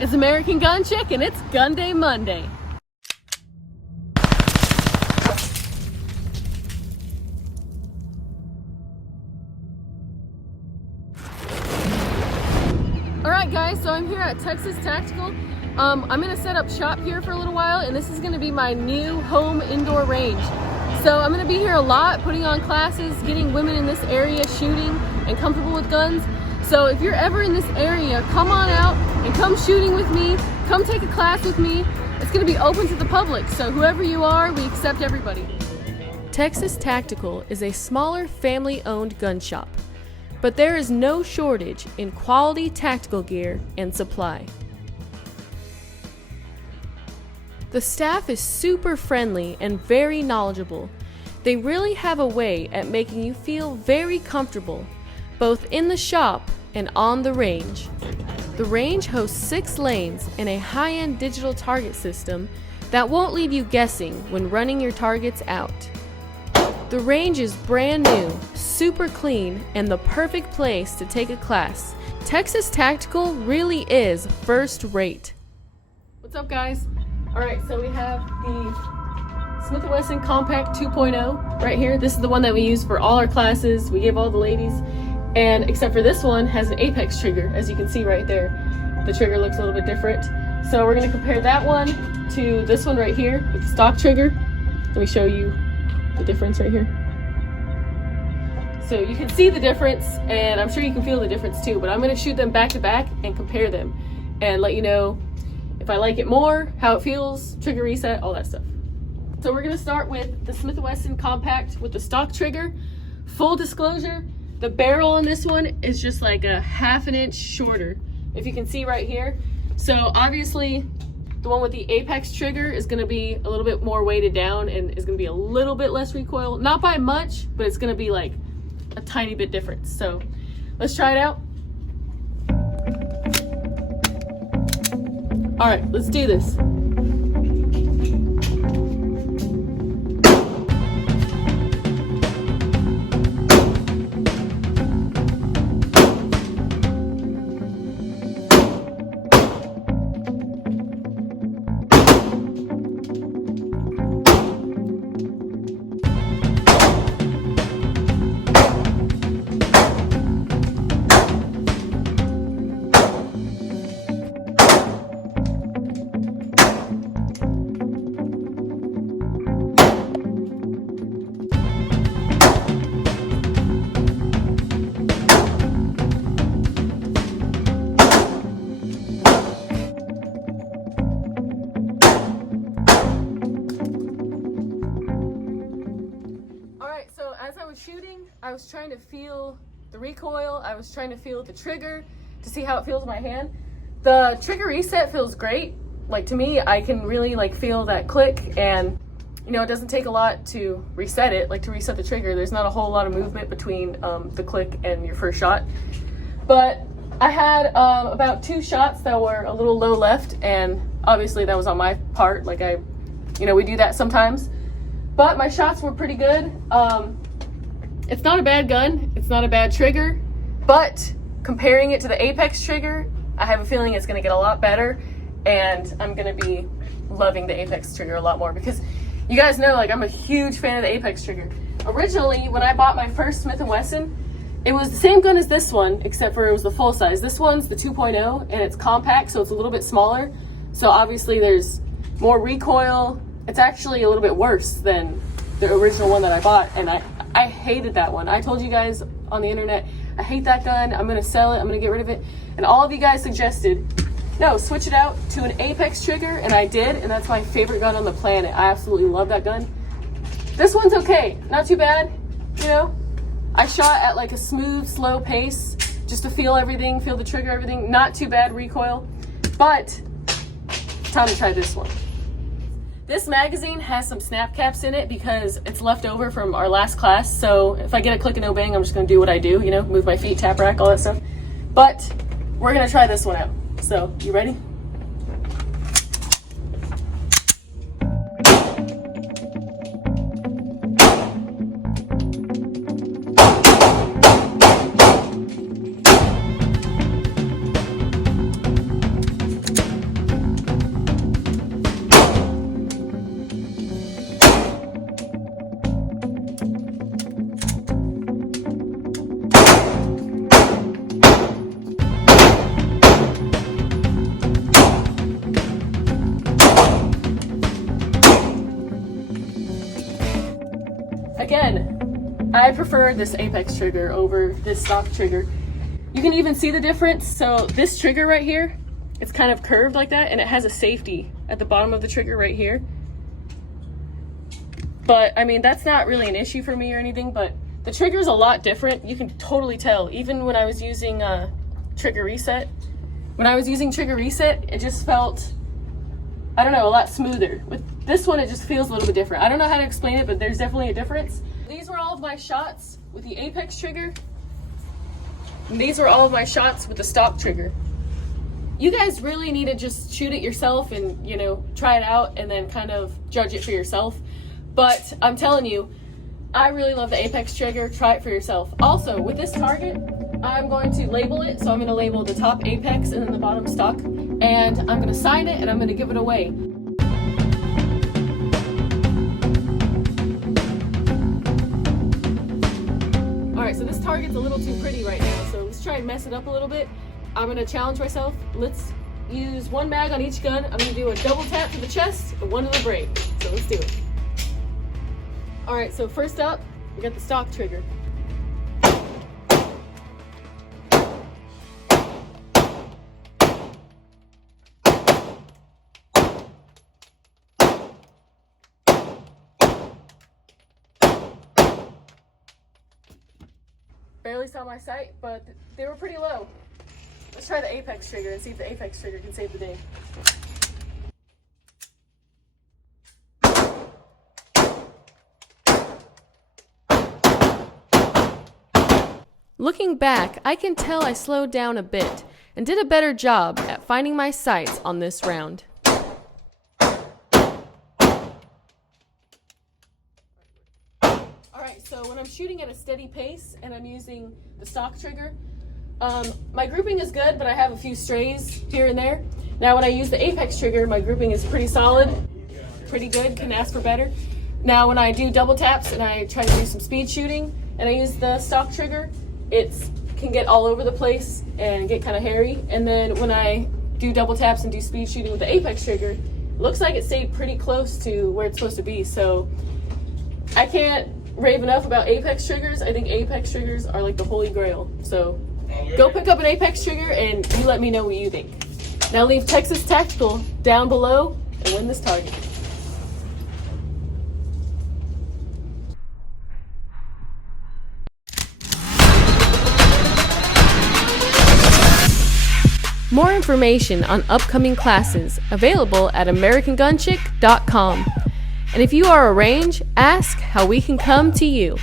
It's American Gun Chic and it's Gun Day Monday. Alright guys, so I'm here at Texas Tactical. I'm going to set up shop here for a little while, and this is going to be my new home indoor range. So I'm going to be here a lot, putting on classes, getting women in this area shooting and comfortable with guns. So if you're ever in this area, come on out and come shooting with me. Come take a class with me. It's going to be open to the public, so whoever you are, we accept everybody. Texas Tactical is a smaller family-owned gun shop, but there is no shortage in quality tactical gear and supply. The staff is super friendly and very knowledgeable. They really have a way at making you feel very comfortable, both in the shop and on the range. The range hosts 6 lanes and a high-end digital target system that won't leave you guessing when running your targets out. The range is brand new, super clean, and the perfect place to take a class. Texas Tactical really is first rate. What's up guys? Alright, so we have the Smith and Wesson Compact 2.0 right here. This is the one that we use for all our classes. We give all the ladies. And except for this one has an apex trigger, as you can see right there. The trigger looks a little bit different. So we're going to compare that one to this one right here with the stock trigger. Let me show you the difference right here. So you can see the difference, and I'm sure you can feel the difference too, but I'm going to shoot them back to back and compare them and let you know if I like it more, how it feels, trigger reset, all that stuff. So we're going to start with the Smith & Wesson Compact with the stock trigger. Full disclosure, the barrel on this one is just like a ½ an inch shorter, if you can see right here. So obviously the one with the apex trigger is going to be a little bit more weighted down and is going to be a little bit less recoil. Not by much, but it's going to be like a tiny bit different. So let's try it out. All right, let's do this. Shooting, I was trying to feel the recoil, I was trying to feel the trigger to see how it feels in my hand. The trigger reset feels great. Like, to me, I can really like feel that click, and you know, it doesn't take a lot to reset it, like to reset the trigger. There's not a whole lot of movement between the click and your first shot. But I had about 2 shots that were a little low left, and obviously that was on my part. Like, we do that sometimes. But my shots were pretty good. It's not a bad gun, it's not a bad trigger, but comparing it to the apex trigger, I have a feeling it's gonna get a lot better, and I'm gonna be loving the apex trigger a lot more, because you guys know, like, I'm a huge fan of the apex trigger. Originally, when I bought my first Smith & Wesson, it was the same gun as this one, except for it was the full size. This one's the 2.0, and it's compact, so it's a little bit smaller, so obviously there's more recoil. It's actually a little bit worse than the original one that I bought, and I hated that one. I told you guys on the internet, I hate that gun, I'm gonna sell it, I'm gonna get rid of it. And all of you guys suggested, no, switch it out to an apex trigger, and I did, and that's my favorite gun on the planet. I absolutely love that gun. This one's okay, not too bad, you know? I shot at like a smooth, slow pace, just to feel everything, feel the trigger, everything. Not too bad recoil, but time to try this one. This magazine has some snap caps in it because it's left over from our last class. So if I get a click and no bang, I'm just gonna do what I do, you know, move my feet, tap rack, all that stuff. But we're gonna try this one out. So, you ready? again, I prefer this Apex trigger over this stock trigger. You can even see the difference. So this trigger right here, it's kind of curved like that, and it has a safety at the bottom of the trigger right here. But I mean, that's not really an issue for me or anything, but the trigger's a lot different. You can totally tell, even when I was using trigger reset. When I was using trigger reset, it just felt, I don't know, a lot smoother. With this one, it just feels a little bit different. I don't know how to explain it, but there's definitely a difference. These were all of my shots with the Apex trigger. And these were all of my shots with the stock trigger. You guys really need to just shoot it yourself and, you know, try it out and then kind of judge it for yourself. But I'm telling you, I really love the Apex trigger. Try it for yourself. Also, with this target, I'm going to label it. So I'm going to label the top Apex and then the bottom stock. And I'm going to sign it and I'm going to give it away. Alright, so this target's a little too pretty right now. So let's try and mess it up a little bit. I'm going to challenge myself. Let's use one mag on each gun. I'm going to do a double tap to the chest and one to the brain. So let's do it. Alright, so first up, we got the stock trigger. Barely saw my sight, but they were pretty low. Let's try the Apex trigger and see if the Apex trigger can save the day. Looking back, I can tell I slowed down a bit and did a better job at finding my sights on this round. Alright, so when I'm shooting at a steady pace and I'm using the stock trigger, my grouping is good, but I have a few strays here and there. Now when I use the Apex trigger, my grouping is pretty solid, pretty good, can ask for better. Now when I do double taps and I try to do some speed shooting and I use the stock trigger, it can get all over the place and get kind of hairy. And then when I do double taps and do speed shooting with the Apex trigger, it looks like it stayed pretty close to where it's supposed to be. So I can't rave enough about Apex triggers. I think Apex triggers are like the holy grail. So go pick up an Apex trigger and you let me know what you think. Now leave Texas Tactical down below and win this target. More information on upcoming classes available at AmericanGunChic.com. And if you are a range, ask how we can come to you.